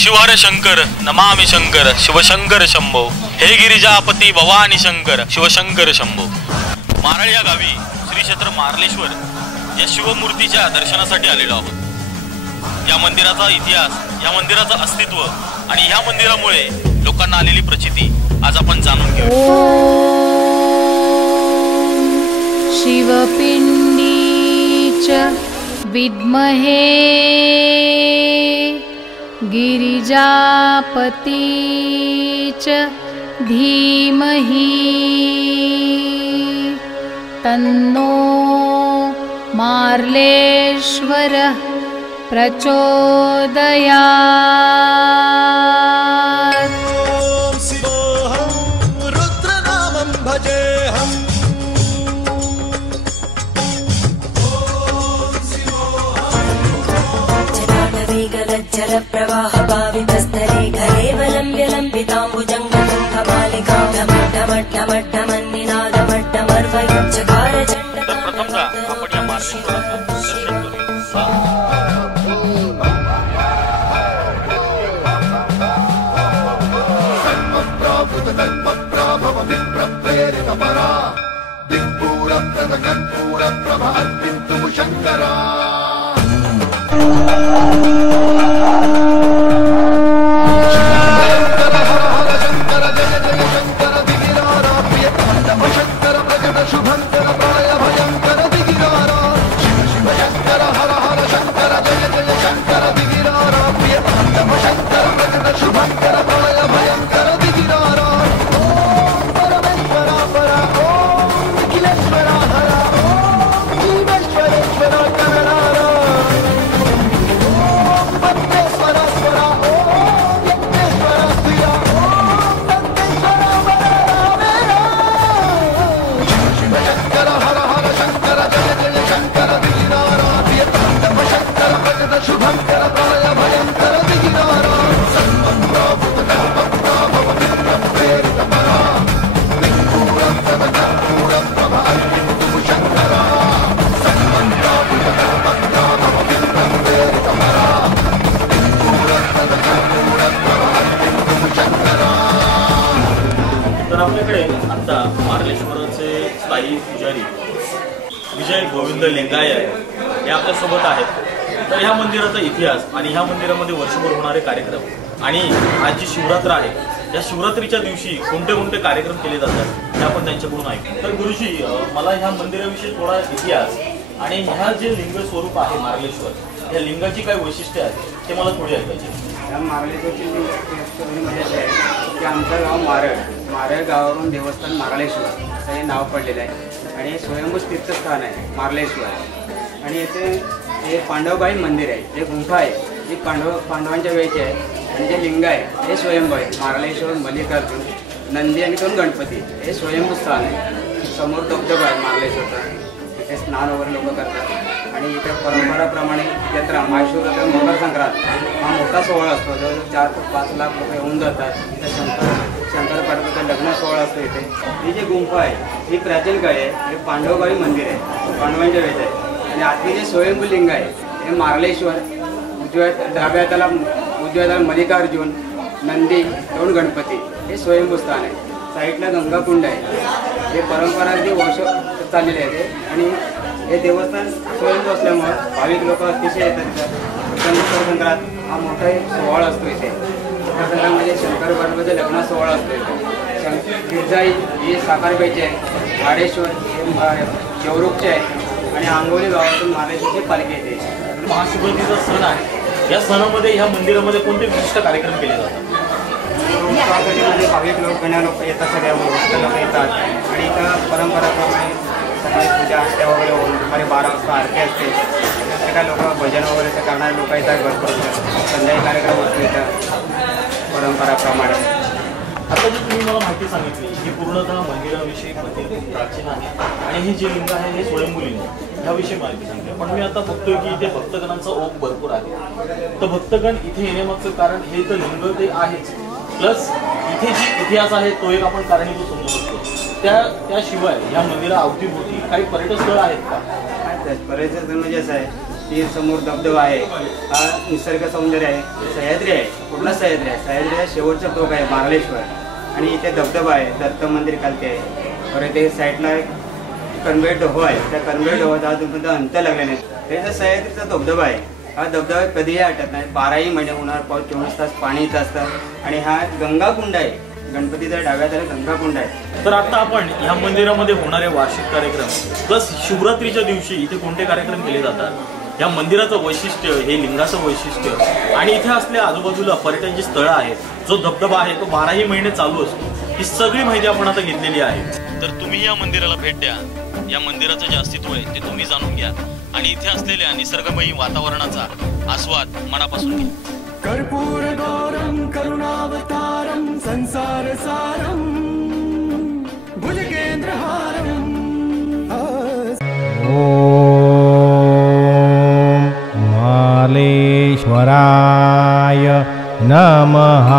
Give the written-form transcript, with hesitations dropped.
शिवहर शंकर नमामि शंकर शिवशंकर शंभो हे गिरिजापती भवानी शंकर शिवशंकर शंभो। मारळ या गावी श्री क्षेत्र मार्लेश्वर या शिवमूर्तीच्या दर्शनासाठी आलेलो आहोत। या मंदिराचा इतिहास, या मंदिराचं अस्तित्व आणि या मंदिरामुळे लोकांना आलेली प्रचिती आज आपण जाणून घेऊ। शिवपिंडी च विद्महे गिरिजापती च धीमहि तन्नो मार्लेश्वर प्रचोदयात्। ओम शिवोऽहं रुद्रनामं भजेऽहम्। ओम शिवोऽहं जलाटवेगलज्जल प्रवाह भावितस्थले कलेवलम्ब्य लम्बिताम्बुजङ्गमालिकां ढमढमढमढमन्निनादमड्डमर्वयुच्चकार चण्ड। प्रथमतः आपण या मार्लेश्वराचं दर्शन करूया। आपल्याकडे आता मार्लेश्वराचे स्थायी पुजारी विजय गोविंद लिंगाय हे आपल्या सोबत आहेत। तर ह्या मंदिराचा इतिहास आणि ह्या मंदिरामध्ये वर्षभर होणारे कार्यक्रम आणि आज जी शिवरात्र आहे या शिवरात्रीच्या दिवशी कोणते कोणते कार्यक्रम केले जातात हे आपण त्यांच्याकडून ऐकू। तर गुरुजी, मला ह्या मंदिराविषयी थोडा इतिहास आणि ह्या जे लिंग स्वरूप आहे मार्लेश्वर या लिंगाची काय वैशिष्ट्ये आहेत ते मला थोडी ऐकायचे। या मार्लेश्वरची म्हणजे असे आहे की आमचं गाव मारळ गावावरून देवस्थान मार्लेश्वर असं हे नाव पडलेलं आहे आणि स्वयंभू तीर्थस्थान आहे मार्लेश्वर। आणि येथे हे पांडवबाई मंदिर आहे, जे गुंफा आहे जी पांडवांच्या वेळची आहे आणि जे लिंग आहे हे स्वयंभू आहे। मार्लेश्वर, मल्लिकार्जुन, नंदी आणि 2 गणपती हे स्वयंभू स्थान आहे। समोर धबधबा आहे मार्लेश्वरचा, तिथे स्नान वगैरे लोक करतात। आणि इथे परंपराप्रमाणे जत्रा महाशिवरात्र, मकर संक्रांत हा मोठा सोहळा असतो, जवळजवळ 4 ते 5 लाख लोक येऊन जातात। इथे शंकर पार्वतीचा लग्न सोहळा असतो। इथे ही जी गुंफा आहे ही प्राचीन काळी आहे, हे पांडवबाई मंदिर आहे, पांडवांच्या वेळेस आहे। आणि आतली जे स्वयंभू लिंग आहे हे मार्लेश्वर, डाव्या हाताला मल्लिकार्जुन, नंदी, 2 गणपती हे स्वयंभू स्थान आहे। साईडला गंगाकुंड आहे, हे परंपरा अगदी वर्ष चाललेले आहे। आणि हे देवस्थान स्वयंभू असल्यामुळे भाविक लोक अतिशय येतात तिथं। मकर संक्रांत हा मोठा एक सोहळा असतो इथे। मकर संक्रांतमध्ये शंकर पार्वतीचा लग्न सोहळा असतो इथे। गिरजाई ही साखरबाईची आहे, वाडेश्वर हे शेवरुखचे आहे आणि आंगोली गावातून मार्लेश्वरची पालखी येते। महाशिवरात्रीचा सण आहे, या सणामध्ये ह्या मंदिरामध्ये कोणते विशिष्ट कार्यक्रम केले जातात? मध्ये भाविक लोक येतात, सगळ्या लोक येतात आणि इथं परंपराप्रमाणे सकाळी पूजा असते वगैरे होऊन दुपारी 12 वाजता आरती असते। सगळ्या लोक भजन वगैरे ते करणारे लोक येतात भरपूर। संध्याकाळी कार्यक्रम होतो इथं परंपराप्रमाणे। आता जी तुम्ही मला माहिती सांगितली ही पूर्णतः मंदिराविषयी प्राचीन आहे आणि हे जे लिंग आहे हे स्वयंभू लिंग ह्याविषयी माहिती सांगितली। पण मी आता बघतोय की इथे भक्तगणांचा ओघ भरपूर आहे। तर भक्तगण इथे येण्यामागचं कारण हे तर लिंग ते आहेच, प्लस इथे जी इतिहास आहे तो एक आपण कारणीभूत समजू शकतो। त्याशिवाय या मंदिरा अवतीभोवती काही पर्यटन स्थळ आहेत का? पर्यटन स्थळ म्हणजे असं आहे ती समोर धबधबा आहे, हा निसर्ग सौंदर्य आहे. सह्याद्री आहे, कुठला सह्याद्री आहे? सह्याद्रीचा शेवटचा टोक आहे मार्लेश्वर. आणि इथे धबधबा आहे, दत्त मंदिर खालते आहे. बरं ते साईडला कणबे डोहो आहे, त्या कणबे डोहात अजूनपर्यंत अंत लागले नाही. त्याचा सह्याद्रीचा धबधबा आहे. हा धबधबा कधीही आटत नाही, 12ही महिने उन्हाळा पाऊस 24 तास पाणी येत असतं. आणि हा गंगाकुंड आहे, गणपतीचा डाव्या त्याला गंगाकुंड आहे. तर आता आपण ह्या मंदिरामध्ये होणारे वार्षिक कार्यक्रम प्लस शिवरात्रीच्या दिवशी इथे कोणते कार्यक्रम केले जातात, या मंदिराचं वैशिष्ट्य, हे लिंगाचं वैशिष्ट्य आणि इथे असलेल्या आजूबाजूला पर्यटनची स्थळं आहेत, जो धबधबा आहे तो 12ही महिने चालू असतो, ही सगळी माहिती आपण आता घेतलेली आहे. तर तुम्ही या मंदिराला भेट द्या, या मंदिराचं जे अस्तित्व आहे ते तुम्ही जाणून घ्या आणि इथे असलेल्या निसर्गमयी वातावरणाचा आस्वाद मनापासून घ्या. कर्पूर गौरम करुणावतारम संसार सारम भुजगेंद्रहारम. मालेश्वराय नमः.